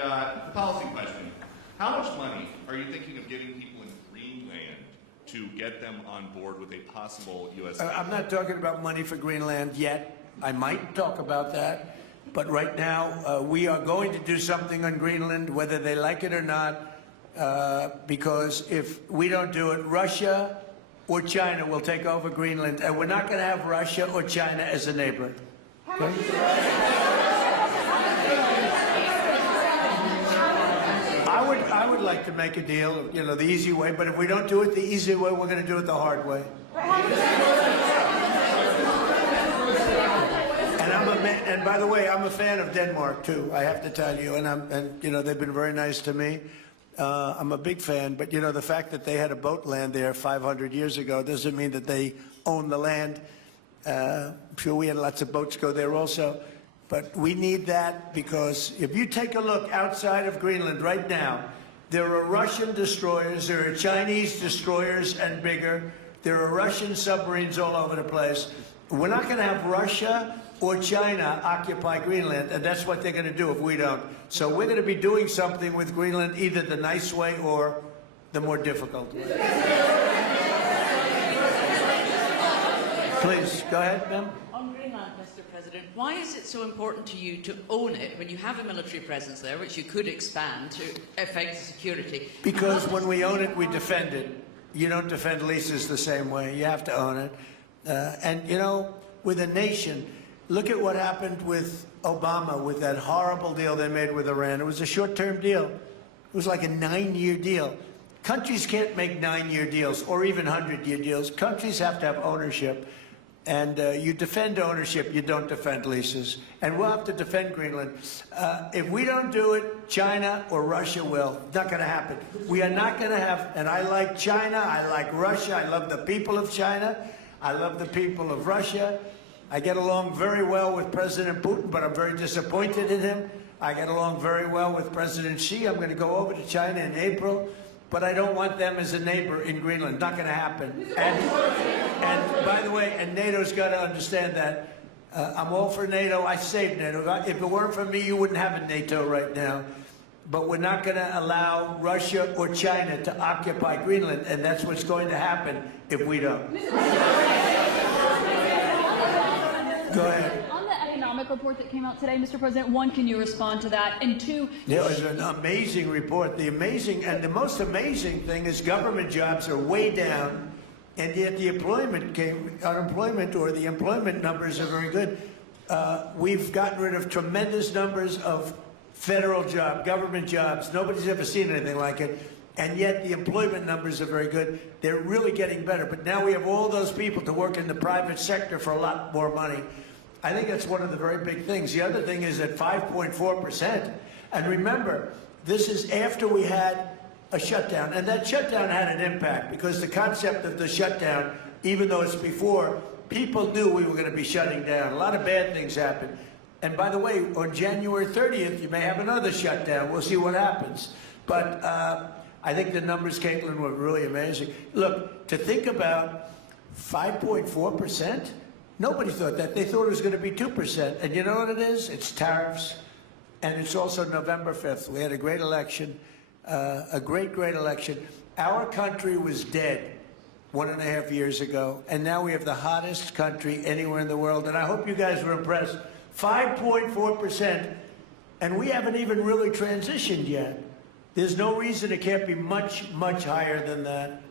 a policy question. How much money are you thinking of giving people in Greenland to get them on board with a possible U.S. I'm not talking about money for Greenland yet. I might talk about that. But right now, we are going to do something on Greenland, whether they like it or not, because if we don't do it, Russia or China will take over Greenland, and we're not going to have Russia or China as a neighbor. Okay? I would like to make a deal, you know, the easy way, but if we don't do it the easy way, we're going to do it the hard way. And by the way, I'm a fan of Denmark too. I have to tell you, and you know, they've been very nice to me. I'm a big fan, but you know, the fact that they had a boat land there 500 years ago doesn't mean that they own the land. I'm sure we had lots of boats go there also, but we need that because if you take a look outside of Greenland right now, there are Russian destroyers, there are Chinese destroyers and bigger, there are Russian submarines all over the place. We're not going to have Russia or China occupy Greenland, and that's what they're going to do if we don't. So we're going to be doing something with Greenland, either the nice way or the more difficult way. Please, go ahead, ma'am. On Greenland, Mr. President, why is it so important to you to own it when you have a military presence there, which you could expand to affect security? Because when we own it, we defend it. You don't defend leases the same way. You have to own it. And, you know, with a nation, look at what happened with Obama, with that horrible deal they made with Iran. It was a short-term deal. It was like a 9-year deal. Countries can't make 9-year deals or even 100-year deals. Countries have to have ownership. And you defend ownership, you don't defend leases. And we'll have to defend Greenland. If we don't do it, China or Russia will. It's not going to happen. We are not going to have, and I like China, I like Russia, I love the people of China, I love the people of Russia. I get along very well with President Putin, but I'm very disappointed in him. I get along very well with President Xi. I'm going to go over to China in April, but I don't want them as a neighbor in Greenland. Not going to happen. And by the way, and NATO's got to understand that. I'm all for NATO. I saved NATO. If it weren't for me, you wouldn't have a NATO right now. But we're not going to allow Russia or China to occupy Greenland, and that's what's going to happen if we don't. Go ahead. On the economic report that came out today, Mr. President, one, can you respond to that? And two, it was an amazing report. The most amazing thing is government jobs are way down, and yet the unemployment or the employment numbers are very good. We've gotten rid of tremendous numbers of federal jobs, government jobs. Nobody's ever seen anything like it. And yet the employment numbers are very good. They're really getting better. But now we have all those people to work in the private sector for a lot more money. I think that's one of the very big things. The other thing is at 5.4%. And remember, this is after we had a shutdown. And that shutdown had an impact because the concept of the shutdown, even though it's before, people knew we were going to be shutting down. A lot of bad things happened. And by the way, on January 30th, you may have another shutdown. We'll see what happens. But I think the numbers, Caitlin, were really amazing. Look, to think about 5.4%, nobody thought that. They thought it was going to be 2%. And you know what it is? It's tariffs. And it's also November 5th. We had a great election, a great election. Our country was dead 1.5 years ago. And now we have the hottest country anywhere in the world. And I hope you guys were impressed. 5.4%. And we haven't even really transitioned yet. There's no reason it can't be much, much higher than that.